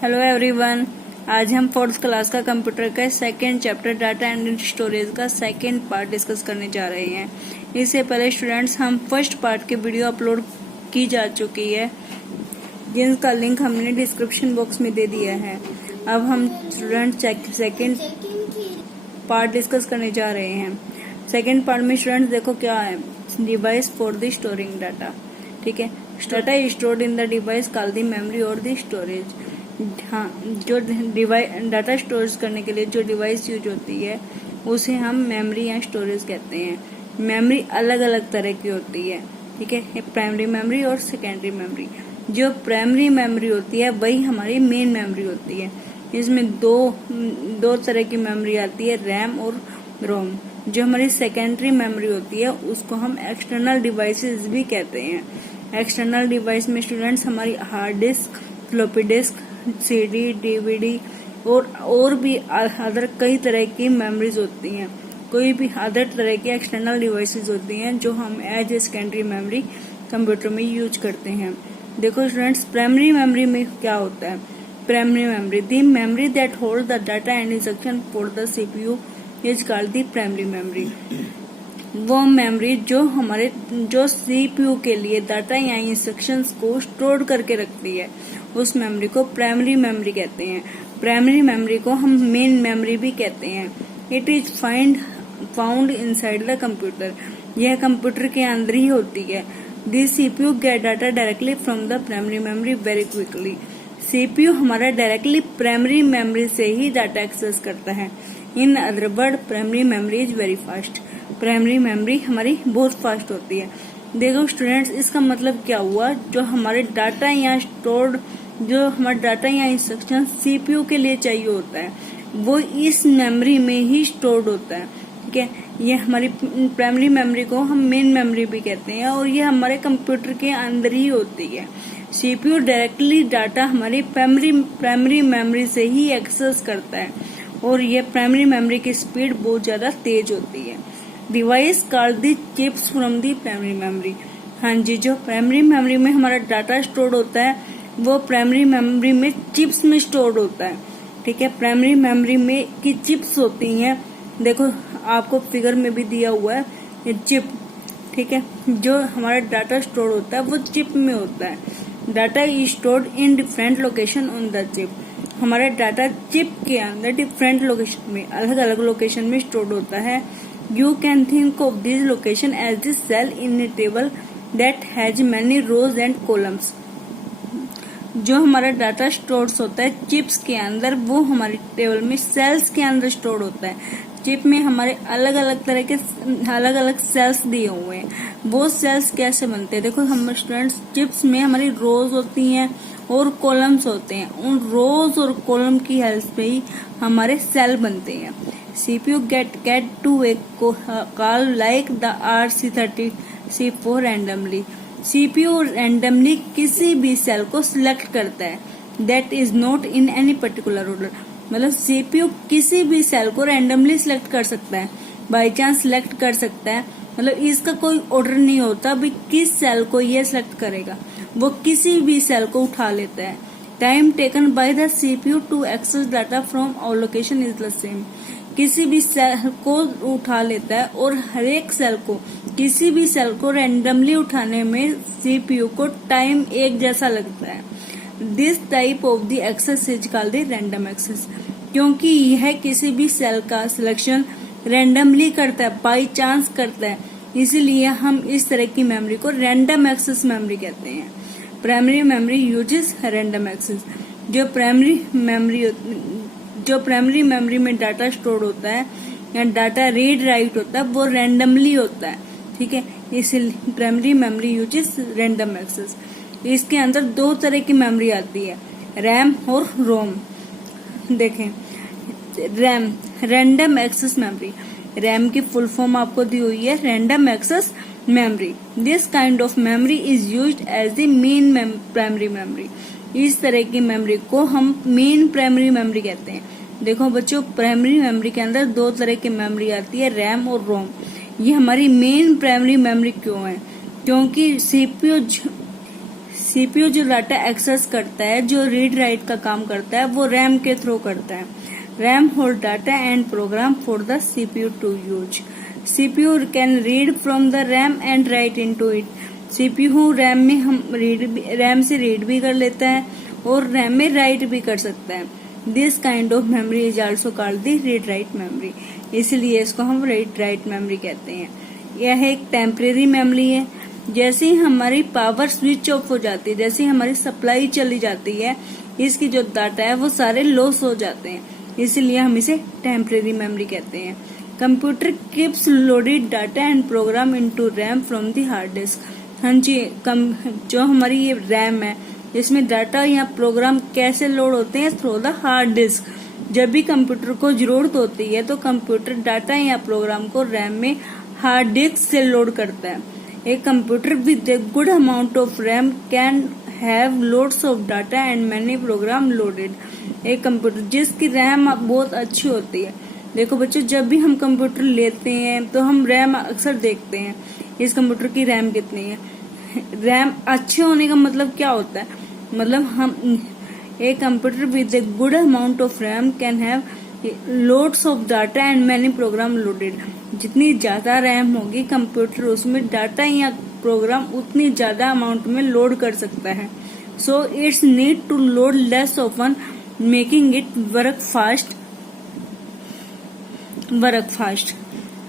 Hello everyone, आज हम fourth class का कंप्यूटर का second chapter data and storage का सेकेंड पार्ट डिस्कस करने जा रहे हैं। इससे पहले स्टूडेंट्स हम फर्स्ट पार्ट की वीडियो अपलोड की जा चुकी है, जिनका लिंक हमने डिस्क्रिप्शन बॉक्स में दे दिया है। अब हम स्टूडेंट सेकेंड पार्ट डिस्कस करने जा रहे हैं। सेकेंड पार्ट में स्टूडेंट्स देखो क्या है, device for the storing data. ठीक है, data is stored in the device called the memory और द स्टोरेज। हाँ, जो डाटा स्टोरेज करने के लिए जो डिवाइस यूज होती है उसे हम मेमोरी या स्टोरेज कहते हैं। मेमोरी अलग अलग तरह की होती है। ठीक है, प्राइमरी मेमोरी और सेकेंडरी मेमोरी। जो प्राइमरी मेमोरी होती है वही हमारी मेन मेमोरी होती है। इसमें दो तरह की मेमोरी आती है, रैम और रोम। जो हमारी सेकेंडरी मेमोरी होती है उसको हम एक्सटर्नल डिवाइसेस भी कहते हैं। एक्सटर्नल डिवाइस में स्टूडेंट्स हमारी hard disk, floppy disk, CD, DVD और भी अदर कई तरह की मेमोरीज होती हैं। कोई भी अदर तरह की एक्सटर्नल डिवाइसेस होती हैं जो हम as a secondary memory computer में यूज करते हैं। देखो स्टूडेंट्स, प्राइमरी मेमोरी में क्या होता है। Primary memory, the memory that hold the data and instruction for the CPU is called the primary memory. वो मेमोरी जो सीपीयू के लिए डाटा या इंस्ट्रक्शंस को स्टोर करके रखती है, उस मेमोरी को प्राइमरी मेमोरी कहते हैं। प्राइमरी मेमोरी को हम मेन मेमोरी भी कहते हैं। It is found inside the computer. यह कंप्यूटर के अंदर ही होती है। This CPU gate data directly from the primary memory very quickly. CPU हमारा डायरेक्टली प्राइमरी मेमोरी से ही डाटा एक्सेस करता है। In other word, primary memory is very fast. Primary memory हमारी बहुत फास्ट होती है। देखो स्टूडेंट्स, इसका मतलब क्या हुआ, जो हमारे डाटा या स्टोर्ड जो हमारा डाटा या इंस्ट्रक्शन सीपीयू के लिए चाहिए होता है वो इस मेमोरी में ही स्टोर्ड होता है। ठीक है, ये हमारी प्राइमरी मेमोरी को हम मेन मेमोरी भी कहते हैं और ये हमारे कंप्यूटर के अंदर ही होती है। सीपीयू डायरेक्टली डाटा हमारी प्राइमरी मेमोरी से ही एक्सेस करता है और ये प्राइमरी मेमोरी की स्पीड बहुत ज्यादा तेज होती है। Device called the chips from the primary memory. हाँ जी, जो प्राइमरी मेमोरी में हमारा डाटा स्टोर होता है वो प्राइमरी मेमोरी में चिप्स में स्टोर होता है। ठीक है, प्राइमरी मेमोरी में की चिप्स होती हैं। देखो आपको फिगर में भी दिया हुआ है ये चिप। ठीक है, जो हमारा डाटा स्टोर होता है वो चिप में होता है। Data is stored in different location on the chip. हमारा डाटा चिप के अंदर डिफरेंट लोकेशन में, अलग अलग लोकेशन में स्टोर होता है। You can think of this location as the cell in a table that has many rows and columns. जो हमारा डाटा स्टोर्स होता है चिप्स के अंदर, वो हमारे टेबल में सेल्स के अंदर स्टोर होता है। चिप में हमारे अलग अलग तरह के अलग अलग सेल्स दिए हुए हैं। वो सेल्स कैसे बनते हैं, देखो हम स्टूडेंट्स, चिप्स में हमारी रोज होती हैं और कॉलम्स होते हैं। उन रोज और कॉलम की हेल्प से ही हमारे सेल बनते हैं। CPU get to a call like the RC30C4 randomly. CPU randomly किसी भी सेल को सिलेक्ट करता है। That is not in any particular order. मतलब CPU किसी भी सेल को रैंडमली सिलेक्ट कर सकता है, बाई चांस सिलेक्ट कर सकता है। मतलब इसका कोई ऑर्डर नहीं होता भी किस सेल को ये सिलेक्ट करेगा, वो किसी भी सेल को उठा लेता है। Time taken by the CPU to access data from all location is the same. किसी भी सेल को उठा लेता है और हर एक सेल को, किसी भी सेल को रैंडमली उठाने में सीपीयू को टाइम एक जैसा लगता है। This type of the access is called the random access. क्योंकि यह किसी भी सेल का सिलेक्शन रैंडमली करता है, बाई चांस करता है, इसीलिए हम इस तरह की मेमोरी को रैंडम एक्सेस मेमोरी कहते हैं। Primary memory uses random access. जो प्राइमरी मेमोरी में डाटा स्टोर होता है या डाटा रीड राइट होता है वो रैंडमली होता है। ठीक है, इसलिए primary memory uses random access. इसके अंदर दो तरह की मेमोरी आती है, रैम और रोम। देखें, RAM random access memory. RAM की फुल फॉर्म आपको दी हुई है, random access memory. This kind of memory is used as the main primary memory. इस तरह की मेमोरी को हम मेन प्राइमरी मेमोरी कहते हैं। देखो बच्चों, प्राइमरी मेमोरी के अंदर दो तरह की मेमोरी आती है, रैम और रोम। ये हमारी मेन प्राइमरी मेमोरी क्यों है, क्योंकि सीपीयू जो डाटा एक्सेस करता है, जो रीड राइट का काम करता है, वो रैम के थ्रू करता है। RAM hold data and program for the CPU to use. CPU can read from the RAM and write into it. CPU RAM से रीड भी कर लेता है और रैम में राइट भी कर सकता है। This kind of memory is also called the read write memory. इसलिए इसको हम रीड राइट मेमोरी कहते हैं। यह एक टेम्परेरी मेमोरी है। जैसे ही हमारी पावर स्विच ऑफ हो जाती है, जैसे ही हमारी सप्लाई चली जाती है, इसकी जो डाटा है वो सारे लॉस हो जाते हैं, इसलिए हम इसे टेम्परेरी मेमोरी कहते हैं। Computer keeps loaded data and programme into RAM from the hard disc. हाँ जी, जो हमारी ये रैम है, इसमें डाटा या प्रोग्राम कैसे लोड होते हैं? Through the hard disc. जब भी कंप्यूटर को जरूरत होती है तो कंप्यूटर डाटा या प्रोग्राम को रैम में हार्ड डिस्क से लोड करता है। A computer with a good amount of RAM can have loads of data and many program loaded. एक कंप्यूटर जिसकी रैम बहुत अच्छी होती है। देखो बच्चों, जब भी हम कंप्यूटर लेते हैं तो हम रैम अक्सर देखते हैं, इस कंप्यूटर की रैम कितनी है। रैम अच्छे होने का मतलब क्या होता है? मतलब हम एक computer with a good amount of RAM can have loads of data and many program loaded. जितनी ज्यादा रैम होगी कंप्यूटर, उसमें डाटा या प्रोग्राम उतनी ज्यादा अमाउंट में लोड कर सकता है। So it's need to load less often, making it work fast.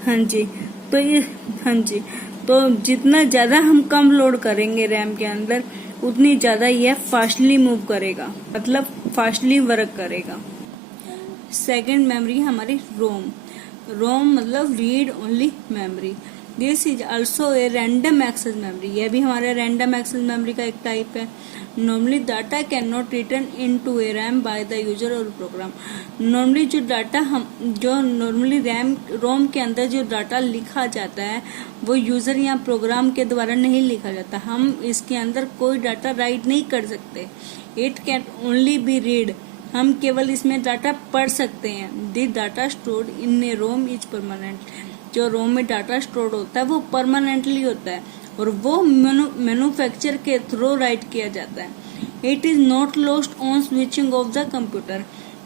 हाँ जी, तो जितना ज्यादा हम कम लोड करेंगे रैम के अंदर, उतनी ज्यादा यह फास्टली मूव करेगा, मतलब फास्टली वर्क करेगा। सेकेंड मेमोरी हमारी रोम। रोम मतलब read only memory. This is also a random access memory. यह भी हमारे रैंडम एक्सेस मेमोरी का एक टाइप है। Normally data can not return into a RAM by the user और प्रोग्राम। नॉर्मली जो नॉर्मली रोम के अंदर जो डाटा लिखा जाता है वो यूजर या प्रोग्राम के द्वारा नहीं लिखा जाता। हम इसके अंदर कोई डाटा राइट नहीं कर सकते। It can only be read. हम केवल इसमें डाटा पढ़ सकते हैं। The data stored in a ROM is permanent. जो रोम में डाटा स्टोर्ड होता है वो परमानेंटली होता है और वो मैन्युफैक्चर के थ्रू राइट किया जाता है। It is not lost on switching off the computer.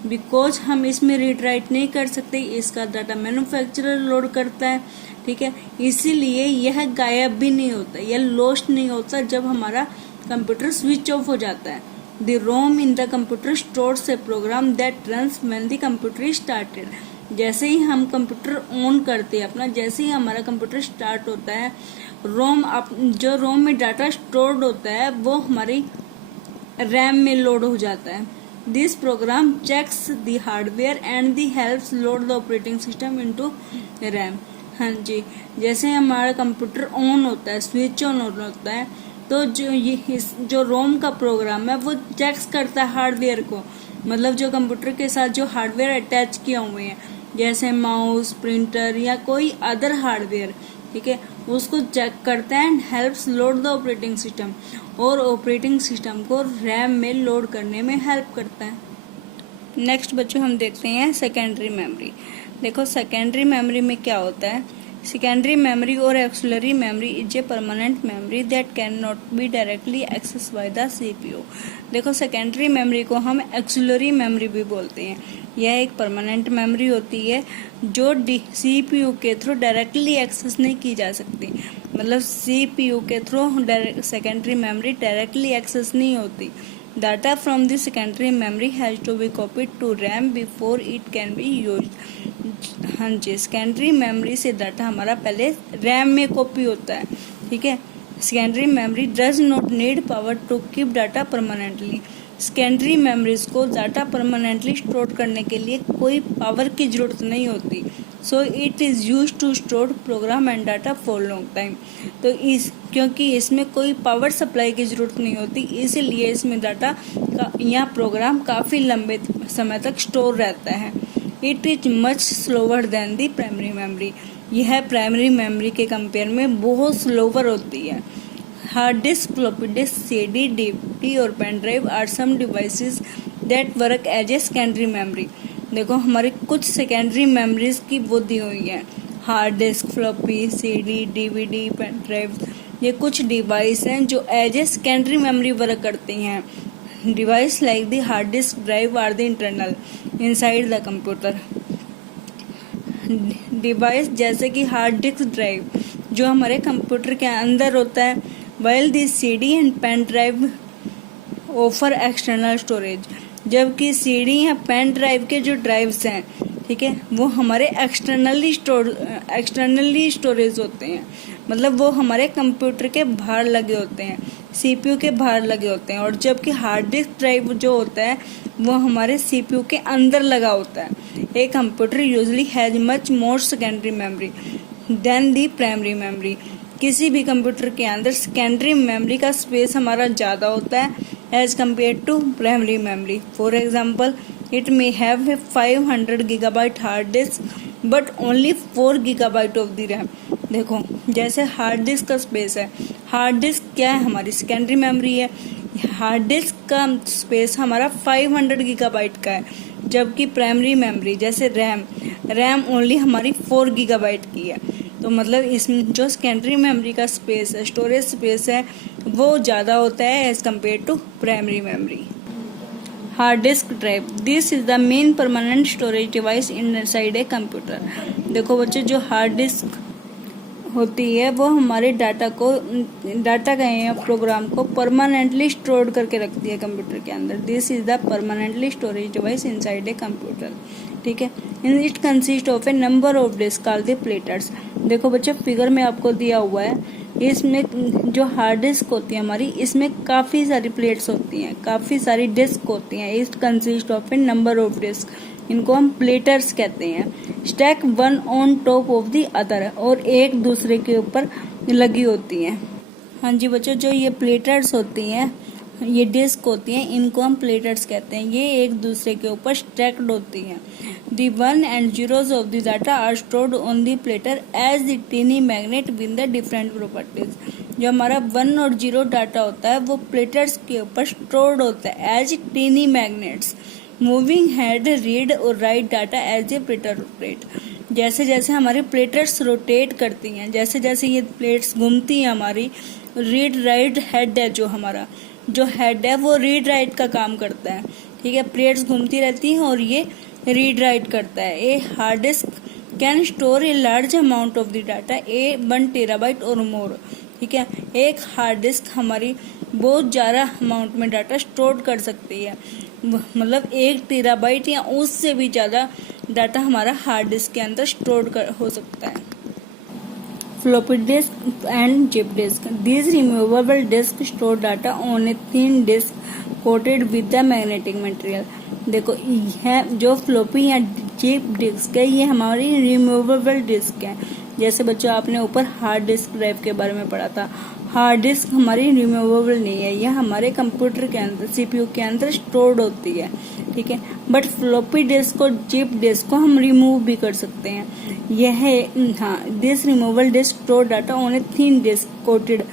Because हम इसमें रीड राइट नहीं कर सकते, इसका डाटा मैन्युफैक्चरर लोड करता है, ठीक है। इसीलिए यह गायब भी नहीं होता, यह लॉस्ट नहीं होता जब हमारा कंप्यूटर स्विच ऑफ हो जाता है। The ROM in the computer stores a program that runs when the computer is started. जैसे ही हम कंप्यूटर ऑन करते हैं अपना, जैसे ही हमारा कंप्यूटर स्टार्ट होता है, जो रोम में डाटा स्टोर्ड होता है वो हमारी रैम में लोड हो जाता है। This program checks the hardware and the helps load the operating system into RAM. हाँ जी, जैसे हमारा कंप्यूटर ऑन होता है, स्विच ऑन होता है, तो जो रोम का प्रोग्राम है वो चेक्स करता है हार्डवेयर को, मतलब जो कंप्यूटर के साथ जो हार्डवेयर अटैच किए हुए हैं, जैसे माउस, प्रिंटर या कोई अदर हार्डवेयर, ठीक है, उसको चेक करता है and helps load the operating system, और ऑपरेटिंग सिस्टम को रैम में लोड करने में हेल्प करता है। नेक्स्ट बच्चों हम देखते हैं सेकेंडरी मेमोरी। देखो सेकेंडरी मेमोरी में क्या होता है। सेकेंडरी मेमोरी और auxiliary memory is a permanent memory that can not be directly access by the CPU. देखो सेकेंडरी मेमोरी को हम एक्सिलरी मेमोरी भी बोलते हैं। यह एक परमानेंट मेमोरी होती है जो सीपीयू के थ्रू डायरेक्टली एक्सेस नहीं की जा सकती, मतलब सीपीयू के through secondary memory directly access नहीं होती। Data from the secondary memory has to be copied to RAM before it can be used. हाँ जी, सेकेंडरी मेमोरी से डाटा हमारा पहले रैम में कॉपी होता है, ठीक है। Secondary memory does not need power to keep data permanently. Secondary memories को डाटा परमानेंटली स्टोर करने के लिए कोई पावर की जरूरत नहीं होती। So it is use to store program and data for long time. तो क्योंकि इसमें कोई पावर सप्लाई की जरूरत नहीं होती, इसीलिए इसमें डाटा या प्रोग्राम काफी लंबे समय तक स्टोर रहता है। It is much slower than the primary memory. यह प्राइमरी मेमोरी के कंपेयर में बहुत स्लोअर होती है। Hard disk, floppy disk, CD, DVD और pen drive are some devices that work as a secondary memory. देखो हमारी कुछ सेकेंडरी मेमोरीज की वो दी हुई है। Hard disk, floppy, CD, DVD, pen drive, ये कुछ डिवाइस हैं जो as a secondary memory work करती हैं। Device like the hard disk drive are the internal inside the computer. Device जैसे कि हार्ड डिस्क ड्राइव जो हमारे कंप्यूटर के अंदर होता है, while the CD and pen drive offer external storage, जबकि CD या पेन ड्राइव के जो ड्राइव्स हैं, ठीक है, वो हमारे एक्सटर्नली स्टोरेज होते हैं, मतलब वो हमारे कंप्यूटर के बाहर लगे होते हैं, CPU के बाहर लगे होते हैं। और जबकि हार्ड डिस्क ड्राइव जो होता है वो हमारे CPU के अंदर लगा होता है। A computer usually has much more secondary memory than the primary memory. किसी भी कंप्यूटर के अंदर सेकेंडरी मेमोरी का स्पेस हमारा ज़्यादा होता है as compared to primary memory. For example, it may have 500 gigabyte hard disk but only 4 gigabyte of the RAM. देखो, जैसे हार्ड डिस्क का स्पेस है, हार्ड डिस्क क्या है, हमारी सेकेंडरी मेमोरी है। हार्ड डिस्क का स्पेस हमारा 500 गीगाबाइट का है, जबकि प्राइमरी मेमोरी जैसे रैम ओनली हमारी 4 गीगाबाइट की है। तो मतलब इसमें जो सेकेंडरी मेमोरी का स्पेस है, स्टोरेज स्पेस है, वो ज़्यादा होता है as compared to primary memory. Hard disk drive, this is the main permanent storage device inside a computer. देखो बच्चे, जो हार्ड डिस्क होती है वो हमारे डाटा का या प्रोग्राम को परमानेंटली स्टोर करके रखती है कंप्यूटर के अंदर। This is the permanently storage device inside a computer, ठीक है। In it consist of a number of disk called the platters. देखो बच्चे, फिगर में आपको दिया हुआ है, इसमें जो हार्ड डिस्क होती है हमारी, इसमें काफ़ी सारी प्लेट्स होती हैं, काफ़ी सारी डिस्क होती हैं। It consist of a number of disk, इनको हम प्लेटर्स कहते हैं। Stack one on top of the other, और एक दूसरे के ऊपर लगी होती हैं। हाँ जी बच्चों, जो ये प्लेटर्स होती हैं, ये डिस्क होती हैं, इनको हम प्लेटर्स कहते हैं। ये एक दूसरे के ऊपर स्टैक्ड होती हैं। The 1 and 0s of the data are stored on the platter as the tiny magnet with the different properties। जो हमारा 1 और 0 डाटा होता है वो प्लेटर्स के ऊपर स्टोर्ड होता है as tiny magnets. Moving head read और write data as a platter rotate. जैसे जैसे हमारे प्लेटर्स रोटेट करती हैं, जैसे जैसे ये प्लेट्स घूमती हैं हमारी, रीड राइट हेड है, जो हमारा जो हेड है वो रीड राइट का काम करता है, ठीक है। प्लेट्स घूमती रहती हैं और ये रीड राइट करता है। A hard disk can store a large amount of the data, A 1 terabyte और मोर, ठीक है। एक हार्ड डिस्क हमारी बहुत ज़्यादा अमाउंट में डाटा स्टोर कर सकती है, मतलब 1 टेराबाइट या उससे भी ज़्यादा डाटा हमारा हार्ड डिस्क के अंदर स्टोर हो सकता है। Floppy disk and zip disk, these removable disk store data on a thin disk coated with the magnetic material. देखो, यह जो फ्लॉपी या जिप डिस्क है, ये हमारी रिमूवेबल डिस्क है। जैसे बच्चों आपने ऊपर हार्ड डिस्क ड्राइव के बारे में पढ़ा था, हार्ड डिस्क हमारी रिमूवेबल नहीं है, यह हमारे कंप्यूटर के अंदर CPU के अंदर स्टोर्ड होती है, ठीक है। बट फ्लॉपी डिस्क और जिप डिस्क को हम रिमूव भी कर सकते हैं। यह this removable disk store data on a thin disk coated,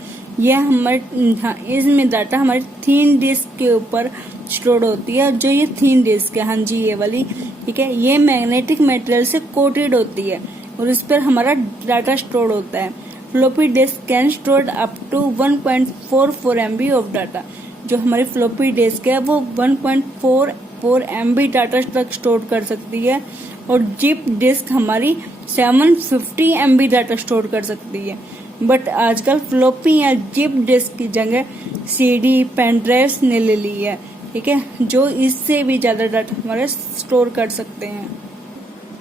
यह हमारे इसमें डाटा हमारी थिन डिस्क के ऊपर स्टोर होती है। जो ये थिन डिस्क है, हाँ जी ये वाली, ठीक है, ये मैग्नेटिक मटेरियल से कोटेड होती है और इस पर हमारा डाटा स्टोर होता है। Floppy disk can store up to 1.44 MB of data. जो हमारी फ्लॉपी डिस्क है वो 1.44 MB डाटा तक स्टोर कर सकती है, और जिप डिस्क हमारी 750 MB डाटा स्टोर कर सकती है। बट आजकल फ्लॉपी या जिप डिस्क की जगह CD पेन ड्राइव्स ने ले ली है, ठीक है, जो इससे भी ज्यादा डाटा हमारे स्टोर कर सकते हैं।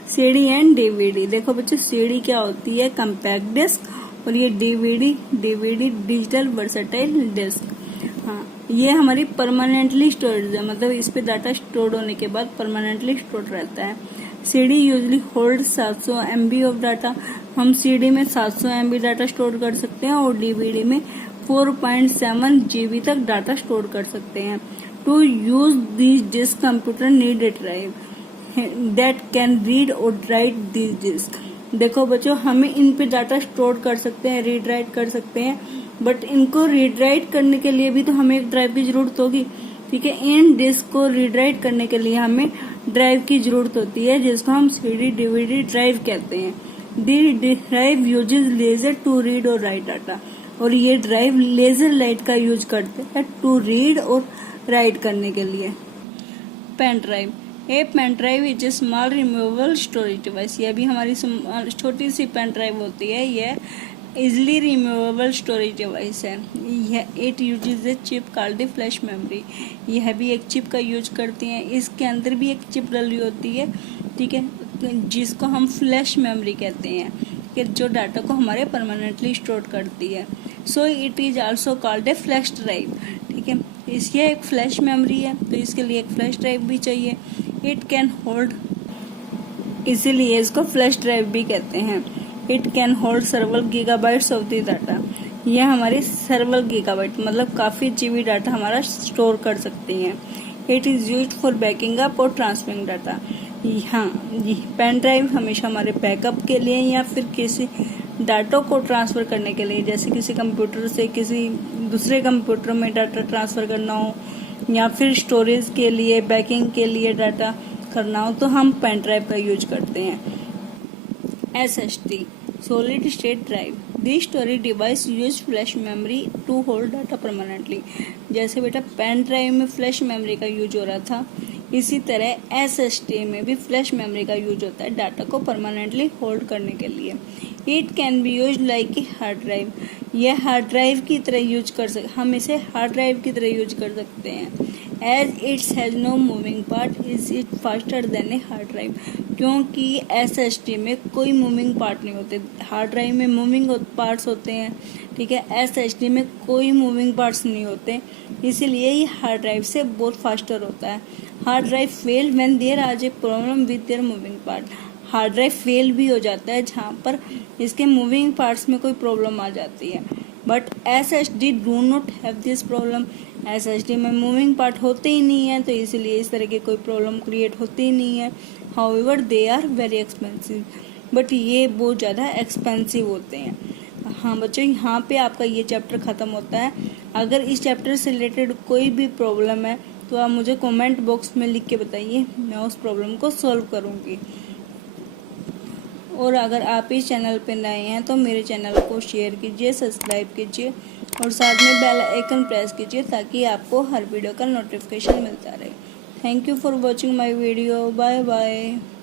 CD एंड DVD, देखो बच्चों, CD क्या होती है, कम्पैक्ट डिस्क, और ये DVD डिजिटल वर्सेटाइल डिस्क। हाँ, ये हमारी परमानेंटली स्टोरेज है, मतलब इस पे डाटा स्टोर होने के बाद परमानेंटली स्टोर रहता है। CD usually hold 700 MB of data. हम CD में 700 MB डाटा स्टोर कर सकते हैं और DVD में 4.7 GB तक डाटा स्टोर कर सकते हैं। To use this disk computer need a drive that can read और राइट दिस डिस्क। देखो बच्चों, हमें इन पे डाटा स्टोर कर सकते हैं, रीड राइट कर सकते हैं, बट इनको रीड राइट करने के लिए भी तो हमें एक ड्राइव की जरूरत होगी, ठीक है। इन डिस्क को रीड राइट करने के लिए हमें ड्राइव की जरूरत होती है, जिसको हम CD DVD ड्राइव कहते हैं। The drive uses laser to read और राइट डाटा। और ये ड्राइव लेजर लाइट का यूज करते हैं टू रीड और राइट करने के लिए। Pen drive, a pen drive is a small removable storage device. यह भी हमारी छोटी सी पेन ड्राइव होती है। यह इजिली रिमूवेबल स्टोरेज डिवाइस है। यह it uses a chip called flash memory. यह भी एक चिप का यूज करती हैं। इसके अंदर भी एक चिप डली होती है, ठीक है, जिसको हम फ्लैश मेमोरी कहते हैं, कि जो डाटा को हमारे परमानेंटली स्टोर करती है। सो it is also called a flash drive, ठीक है। इसकी एक फ्लैश मेमोरी है, तो इसके लिए एक फ्लैश ड्राइव भी चाहिए। इट कैन होल्ड, इसीलिए इसको फ्लैश ड्राइव भी कहते हैं। It can hold सर्वल gigabytes of the data. यह हमारे सर्वल गीगाबाइट मतलब काफी जीबी डाटा हमारा स्टोर कर सकती हैं। It is used for banking up और ट्रांसफरिंग डाटा। हाँ, पेन ड्राइव हमेशा हमारे बैकअप के लिए या फिर किसी डाटा को ट्रांसफर करने के लिए, जैसे किसी कंप्यूटर से किसी दूसरे कंप्यूटर में डाटा ट्रांसफर करना हो या फिर स्टोरेज के लिए, बैकिंग के लिए डाटा करना हो, तो हम पेन ड्राइव का यूज करते हैं। SSD, solid state drive, this storage device use flash memory to hold data permanently। जैसे बेटा पेन ड्राइव में फ्लैश मेमोरी का यूज हो रहा था, इसी तरह SSD में भी फ्लैश मेमोरी का यूज होता है डाटा को परमानेंटली होल्ड करने के लिए। It can B use like a hard drive. यह हार्ड ड्राइव की तरह यूज कर सकते, हम इसे हार्ड ड्राइव की तरह यूज कर सकते हैं। As its has no moving part is it faster than a hard drive. क्योंकि SSD में कोई मूविंग पार्ट नहीं होते, हार्ड ड्राइव में मूविंग पार्ट्स होते हैं, ठीक है। SSD में कोई मूविंग पार्ट्स नहीं होते, इसीलिए ये हार्ड ड्राइव से बहुत फास्टर होता है। Hard drive fail when there are a problem with their moving part. Hard drive fail भी हो जाता है जहाँ पर इसके मूविंग पार्ट्स में कोई प्रॉब्लम आ जाती है, but SSD do not have this problem. SSD में मूविंग पार्ट होते ही नहीं है, तो इसलिए इस तरह की कोई प्रॉब्लम क्रिएट होती ही नहीं है। However they are very expensive, but ये बहुत ज़्यादा एक्सपेंसिव होते हैं। हाँ बच्चों, यहाँ पे आपका ये चैप्टर ख़त्म होता है। अगर इस चैप्टर से रिलेटेड कोई भी प्रॉब्लम है तो आप मुझे कमेंट बॉक्स में लिख के बताइए, मैं उस प्रॉब्लम को सॉल्व करूँगी। और अगर आप इस चैनल पे नए हैं तो मेरे चैनल को शेयर कीजिए, सब्सक्राइब कीजिए और साथ में बेल आइकन प्रेस कीजिए ताकि आपको हर वीडियो का नोटिफिकेशन मिलता रहे। Thank you for watching my video. Bye bye.